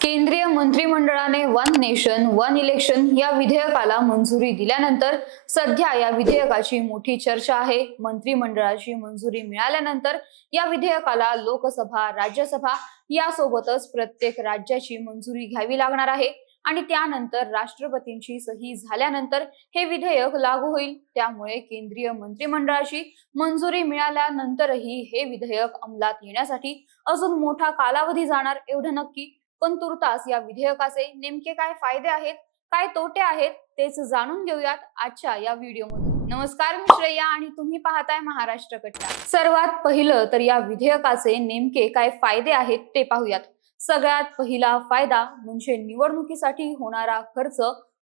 केंद्रीय मंत्रिमंडळाने one nation one election या विधेयकाला मंजुरी दिल्यानंतर सध्या या विधेयकाची मोठी चर्चा आहे। मंत्रिमंडळाची मंजुरी मिळाल्यानंतर या विधेयकाला लोकसभा, राज्यसभा यासोबतच प्रत्येक राज्याची मंजुरी घ्यावी लागणार आहे आणि त्यानंतर राष्ट्रपतींची सही झाल्यानंतर हे विधेयक लागू होईल। त्यामुळे केंद्रीय मंत्रिमंडळाची मंजुरी मिळाल्यानंतरही हे विधेयक अंमलात येण्यासाठी अजून मोठा कालावधी जाणार एवढं नक्की। पण तुर्तास या विधेयकाचे नेमके काय फायदे आहेत, काय तोटे आहेत तेच जाणून घेऊयात आजच्या या व्हिडिओमध्ये। नमस्कार, मी श्रेया आणि तुम्ही पाहताय महाराष्ट्र कट्टा। सर्वात पहिलं तर या विधेयकाचे नेमके काय फायदे आहेत ते पाहूयात। सगळ्यात पहिला फायदा म्हणजे निवडणुकीसाठी होणारा खर्च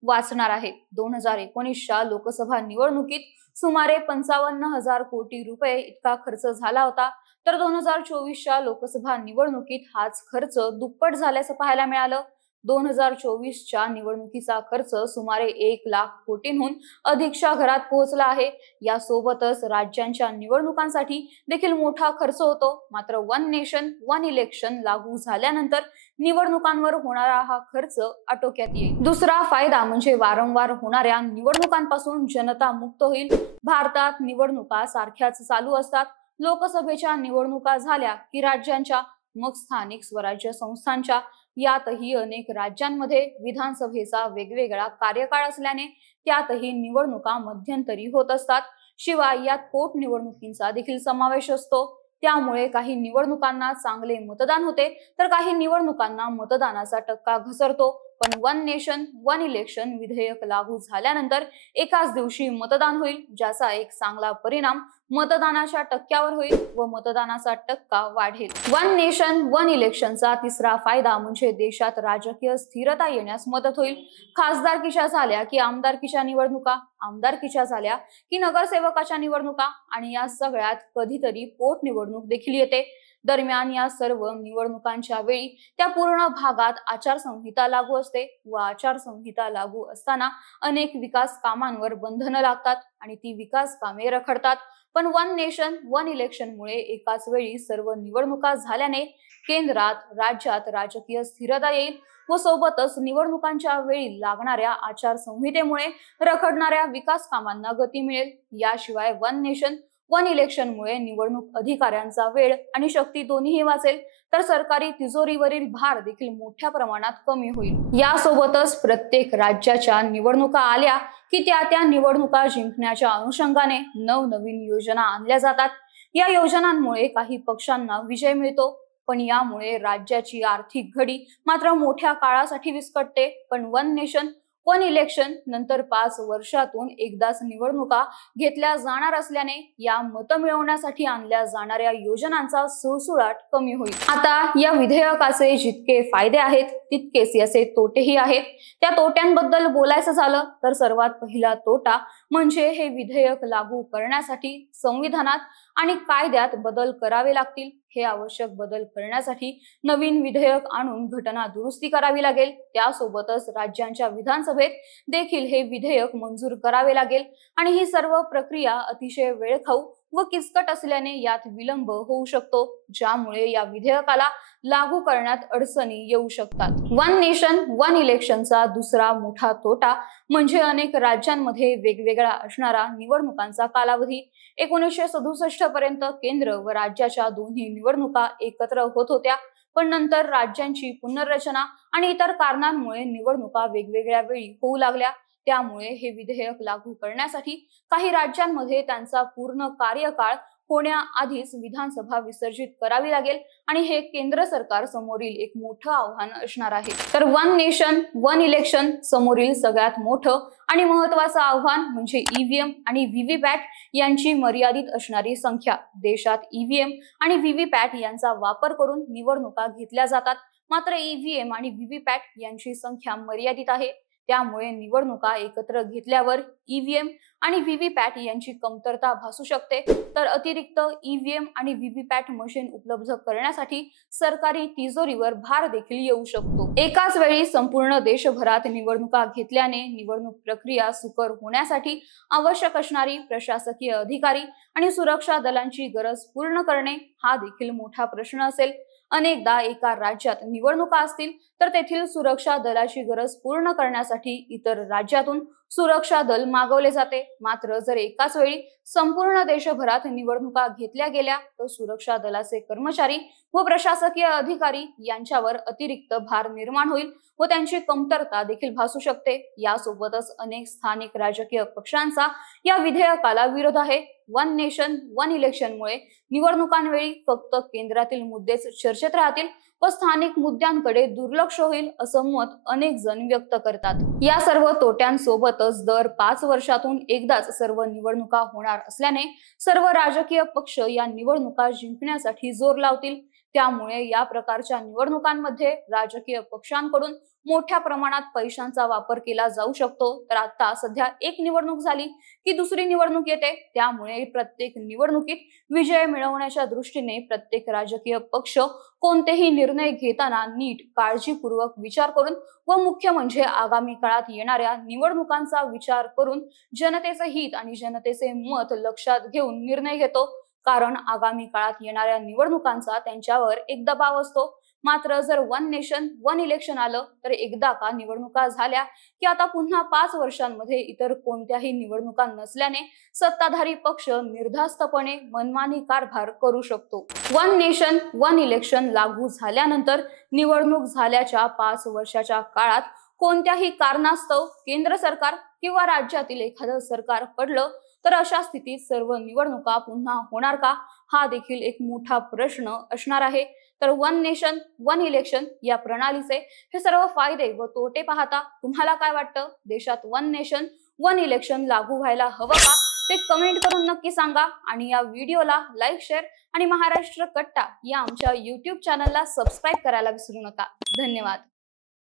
वाचणार आहे। 2019च्या लोकसभा निवडणुकीत सुमारे 55,000 कोटी रुपये इतका खर्च झाला होता, तर 2024च्या लोकसभा निवडणुकीत हाच खर्च दुप्पट झाल्याचं पाहायला मिळालं। 2024च्या निवडणुकीचा खर्च सुमारे 1 लाख कोटींहून अधिकच्या घरात पोहोचला आहे। यासोबतच राज्यांच्या निवडणुकांसाठी देखील मोठा खर्च होतो। मात्र वन नेशन वन इलेक्शन लागू झाल्यानंतर निवडणुकांवर होणारा हा खर्च आटोक्यात येईल। दुसरा फायदा म्हणजे वारंवार होणाऱ्या निवडणुकांपासून जनता मुक्त होईल। भारतात निवडणुका सारख्याच चालू असतात। लोकसभेच्या निवडणुका झाल्या की राज्यांच्या, मग स्थानिक स्वराज्य संस्थांच्या, यातही अनेक राज्यांमध्ये विधानसभेचा वेगवेगळा कार्यकाळ असल्याने त्यातही निवडणुका मध्यंतरी होत असतात। शिवाय यात पोटनिवडणुकींचा देखील समावेश असतो। त्यामुळे काही निवडणुकांना चांगले मतदान होते, तर काही निवडणुकांना मतदानाचा टक्का घसरतो। पण वन नेशन वन इलेक्शन विधेयक लागू झाल्यानंतर एकाच दिवशी मतदान होईल, ज्याचा एक चांगला परिणाम मतदानाच्या टक्क्यावर होईल व मतदानाचा टक्का वाढेल। वन नेशन वन इलेक्शनचा तिसरा फायदा म्हणजे देशात राजकीय स्थिरता येण्यास मदत होईल। खासदारकीच्या झाल्या की आमदारकीच्या निवडणुका, आमदारकीच्या झाल्या की नगरसेवकाच्या निवडणुका आणि या सगळ्यात कधीतरी पोटनिवडणूक देखील येते। दरम्यान या सर्व निवडणुकांच्या वेळी त्या पूर्ण भागात आचारसंहिता लागू असते व आचारसंहिता लागू असताना अनेक विकास कामांवर बंधनं लागतात आणि ती विकास कामे रखडतात। पण वन नेशन वन इलेक्शनमुळे एकाच वेळी सर्व निवडणुका झाल्याने केंद्रात, राज्यात राजकीय स्थिरता येईल व सोबतच निवडणुकांच्या वेळी लागणाऱ्या आचारसंहितेमुळे रखडणाऱ्या विकास कामांना गती मिळेल। याशिवाय वन नेशन वन इलेक्शनमुळे निवडणूक अधिकाऱ्यांचा वेळ आणि शक्ती दोन्हीही वाचेल, तर सरकारी तिजोरीवरील भार देखील मोठ्या प्रमाणात कमी होईल। यासोबतच प्रत्येक राज्याच्या निवडणुका आल्या की त्या निवडणुका जिंकण्याच्या अनुषंगाने नवनवीन योजना आणल्या जातात। या योजनांमुळे काही पक्षांना विजय मिळतो, पण यामुळे राज्याची आर्थिक घडी मात्र मोठ्या काळासाठी विस्कटते। पण वन नेशन वन इलेक्शन नंतर 5 वर्षातून एकदाच निवडणुका घेतल्या जाणार असल्याने या मतं मिळवण्यासाठी आणल्या जाणाऱ्या योजनांचा सुळसुळाट कमी होईल। आता या विधेयकाचे जितके फायदे आहेत तितकेच याचे तोटेही आहेत। त्या तोट्यांबद्दल बोलायचं झालं तर सर्वात पहिला तोटा म्हणजे हे विधेयक लागू करण्यासाठी संविधानात आणि कायद्यात बदल करावे लागतील। हे आवश्यक बदल करण्यासाठी नवीन विधेयक आणून घटना दुरुस्ती करावी लागेल। त्यासोबतच राज्यांच्या विधानसभेत देखील हे विधेयक मंजूर करावे लागेल आणि ही सर्व प्रक्रिया अतिशय वेळखाऊ व किचकट असल्याने यात विलंब होऊ शकतो, ज्यामुळे या विधेयकाला लागू करण्यात अडचणी येऊ शकतात। वन नेशन वन इलेक्शनचा दुसरा मोठा तोटा म्हणजे अनेक राज्यांमध्ये वेगवेगळा असणारा निवडणुकांचा कालावधी। 1967 पर्यंत केंद्र व राज्याच्या दोन्ही निवडणुका एकत्र होत होत्या, पण नंतर राज्यांची पुनर्रचना आणि इतर कारणांमुळे निवडणुका वेगवेगळ्या वेळी होऊ लागल्या। त्यामुळे हे विधेयक लागू करण्यासाठी काही राज्यांमध्ये त्यांचा पूर्ण कार्यकाळ होण्याआधीच विधानसभा विसर्जित करावी लागेल आणि हे केंद्र सरकार समोरील एक मोठं आव्हान असणार आहे। तर वन नेशन वन इलेक्शन समोरील सगळ्यात मोठं आणि महत्त्वाचं आव्हान म्हणजे ईव्हीएम आणि व्हीव्हीपॅट यांची मर्यादित असणारी संख्या। देशात ईव्हीएम आणि व्हीव्हीपॅट यांचा वापर करून निवडणुका घेतल्या जातात, मात्र ईव्हीएम आणि व्हीव्हीपॅट यांची संख्या मर्यादित आहे। त्यामुळे निवडणुका एकत्र घेतल्यावर ईव्हीएम आणि व्हीव्हीपॅट यांची कमतरता भासू शकते, तर अतिरिक्त ईव्हीएम आणि व्हीव्हीपॅट मशीन उपलब्ध करण्यासाठी सरकारी तिजोरीवर भार देखील येऊ शकतो। एकाच वेळी संपूर्ण देशभरात निवडणुका घेतल्याने निवडणूक प्रक्रिया सुकर होण्यासाठी आवश्यक असणारी प्रशासकीय अधिकारी आणि सुरक्षा दलांची गरज पूर्ण करणे हा देखील मोठा प्रश्न असेल। अनेकदा एका राज्यात निवडणुका असतील तर तेथील सुरक्षा दलाची गरज पूर्ण करण्यासाठी इतर राज्यातून सुरक्षा दल मागवले जाते। मात्र जर एकाच वेळी संपूर्ण देशभरात निवडणुका घेतल्या गेल्या तर सुरक्षा दलाचे कर्मचारी व प्रशासकीय अधिकारी यांच्यावर अतिरिक्त भार निर्माण होईल व त्यांची कमतरता देखील भासू शकते। यासोबतच अनेक स्थानिक राजकीय पक्षांचा या विधेयकाला विरोध आहे। वन नेशन वन इलेक्शनमुळे निवडणुकांवेळी फक्त केंद्रातील मुद्देच चर्चेत राहतील व स्थानिक मुद्द्यांकडे दुर्लक्ष होईल असं मत अनेक जण व्यक्त करतात। या सर्व तोट्यांसोबतच दर 5 वर्षातून एकदाच सर्व निवडणुका होणार असल्याने सर्व राजकीय पक्ष या निवडणुका जिंकण्यासाठी जोर लावतील। त्यामुळे या प्रकारच्या निवडणुकांमध्ये राजकीय पक्षांकडून मोठ्या प्रमाणात पैशांचा वापर केला जाऊ शकतो। तर आता सध्या एक निवडणूक झाली की दुसरी निवडणूक येते, त्यामुळे प्रत्येक निवडणुकीत विजय मिळवण्याच्या दृष्टीने प्रत्येक राजकीय पक्ष कोणतेही निर्णय घेताना नीट काळजीपूर्वक विचार करून व मुख्य म्हणजे आगामी काळात येणाऱ्या निवडणुकांचा विचार करून जनतेचे हित आणि जनतेचे मत लक्षात घेऊन निर्णय घेतो। कारण आगामी काळात येणाऱ्या निवडणुकांचा त्यांच्यावर एक दबाव असतो। मात्र जर वन नेशन वन इलेक्शन आलं तर एकदा का निवडणुका झाल्या की आता पुन्हा 5 वर्षांमध्ये इतर कोणत्याही निवडणुका नसल्याने सत्ताधारी पक्ष निर्धास्तपणे मनमानी कारभार करू शकतो। वन नेशन वन इलेक्शन लागू झाल्यानंतर निवडणूक झाल्याच्या 5 वर्षाच्या काळात कोणत्याही कारणास्तव केंद्र सरकार किंवा राज्यातील एखादं सरकार पडलं तर अशा स्थितीत सर्व निवडणुका पुन्हा होणार का, हा देखील एक मोठा प्रश्न असणार आहे। तर वन नेशन वन इलेक्शन या प्रणालीचे हे सर्व फायदे व तोटे पाहता तुम्हाला काय वाटतं? देशात वन नेशन वन इलेक्शन लागू व्हायला हवं का, ते कमेंट करून नक्की सांगा। आणि या व्हिडिओला लाईक, शेअर आणि महाराष्ट्र कट्टा या आमच्या YouTube चॅनलला सबस्क्राईब करायला विसरू नका। धन्यवाद।